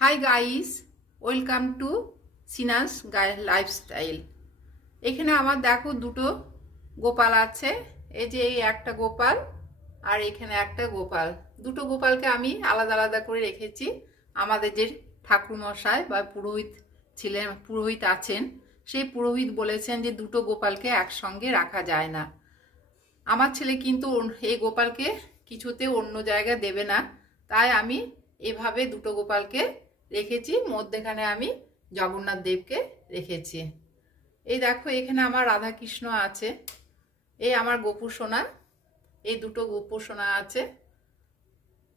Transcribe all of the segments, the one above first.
High guys, welcome to সিনাস lifestyle. এখানে আমার দেখো দুটো গোপাল আছে। এই যে এই একটা গোপাল আর এখানে একটা গোপাল। দুটো গোপালকে আমি আলাদা আলাদা করে রেখেছি। আমাদের যে ঠাকুরমশাই বা পুরোহিত ছিলেন, পুরোহিত আছেন, সেই পুরোহিত বলেছেন যে দুটো গোপালকে একসঙ্গে রাখা যায় না। আমার ছেলে কিন্তু এই গোপালকে কিছুতে অন্য জায়গায় দেবে না, তাই আমি এভাবে দুটো গোপালকে রেখেছি। মধ্যেখানে আমি জগন্নাথ দেবকে রেখেছি। এই দেখো এখানে আমার রাধাকৃষ্ণ আছে, এই আমার গোপু সোনা, এই দুটো গোপু সোনা আছে।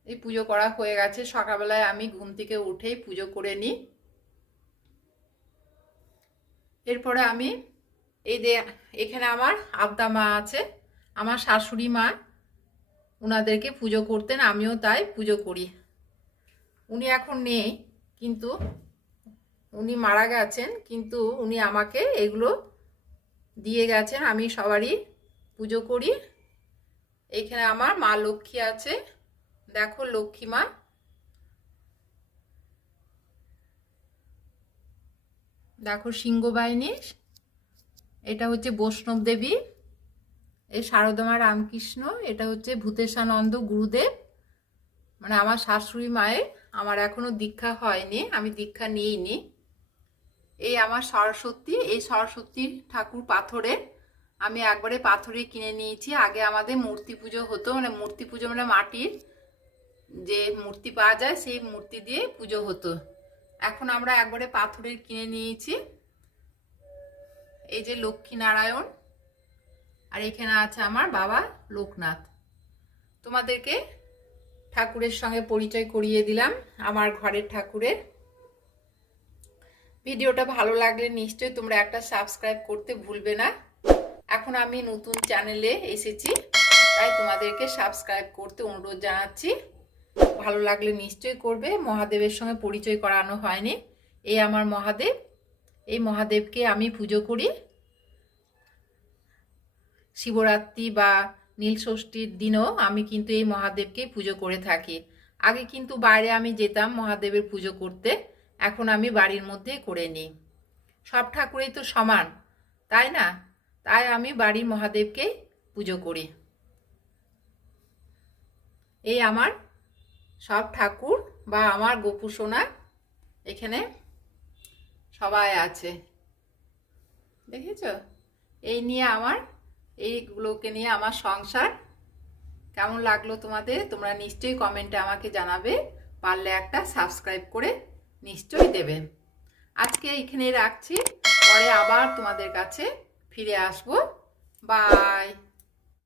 এই পুজো করা হয়ে গেছে, সকালবেলায় আমি ঘুম থেকে উঠেই পুজো করে নিই। এরপরে আমি এই যে এখানে আমার আদ্যা মা আছে, আমার শাশুড়ি মা, ওনাদেরকে পুজো করতেন, আমিও তাই পুজো করি। উনি এখন নেই, কিন্তু উনি মারা গেছেন, কিন্তু উনি আমাকে এগুলো দিয়ে গেছেন, আমি সবারই পুজো করি। এখানে আমার মা লক্ষ্মী আছে, দেখো লক্ষ্মী মা। দেখো সিংহবাহিনী, এটা হচ্ছে বৈষ্ণব দেবী, এই শারদমা রামকৃষ্ণ, এটা হচ্ছে ভূতেশানন্দ গুরুদেব, মানে আমার শাশুড়ি মায়ের। আমার এখনো দীক্ষা হয়নি, আমি দীক্ষা নিইনি। এই আমার সরস্বতী, এই সরস্বতী ঠাকুর পাথরের, আমি একবারে পাথরে কিনে নিয়েছি। আগে আমাদের মূর্তি পুজো হতো, মানে মূর্তি পুজো মানে মাটির যে মূর্তি পাওয়া যায় সেই মূর্তি দিয়ে পুজো হতো। এখন আমরা একবারে পাথরের কিনে নিয়েছি। এই যে লক্ষ্মী নারায়ণ, আর এখানে আছে আমার বাবা লোকনাথ। তোমাদেরকে ঠাকুরের সঙ্গে পরিচয় করিয়ে দিলাম, আমার ঘরের ঠাকুরের। ভিডিওটা ভালো লাগলে নিশ্চয়ই তোমরা একটা সাবস্ক্রাইব করতে ভুলবে না। এখন আমি নতুন চ্যানেলে এসেছি, তাই তোমাদেরকে সাবস্ক্রাইব করতে অনুরোধ জানাচ্ছি। ভালো লাগলে নিশ্চয়ই করবে। মহাদেবের সঙ্গে পরিচয় করানো হয়নি। এই আমার মহাদেব, এই মহাদেবকে আমি পুজো করি। শিবরাত্রি বা নীলষষ্ঠীর দিনও আমি কিন্তু এই মহাদেবকে পুজো করে থাকি। আগে কিন্তু বাইরে আমি যেতাম মহাদেবের পুজো করতে, এখন আমি বাড়ির মধ্যে করে নিই। সব ঠাকুরই তো সমান, তাই না? তাই আমি বাড়ির মহাদেবকে পুজো করি। এই আমার সব ঠাকুর বা আমার গোপু সোনা এখানে সবাই আছে, দেখেছ? এই নিয়ে আমার, এইগুলোকে নিয়ে আমার সংসার। কেমন লাগলো তোমাদের? তোমরা নিশ্চয়ই কমেন্টে আমাকে জানাবে, পারলে একটা সাবস্ক্রাইব করে নিশ্চয়ই দেবে। আজকে এখানে রাখছি, পরে আবার তোমাদের কাছে ফিরে আসবো। বাই।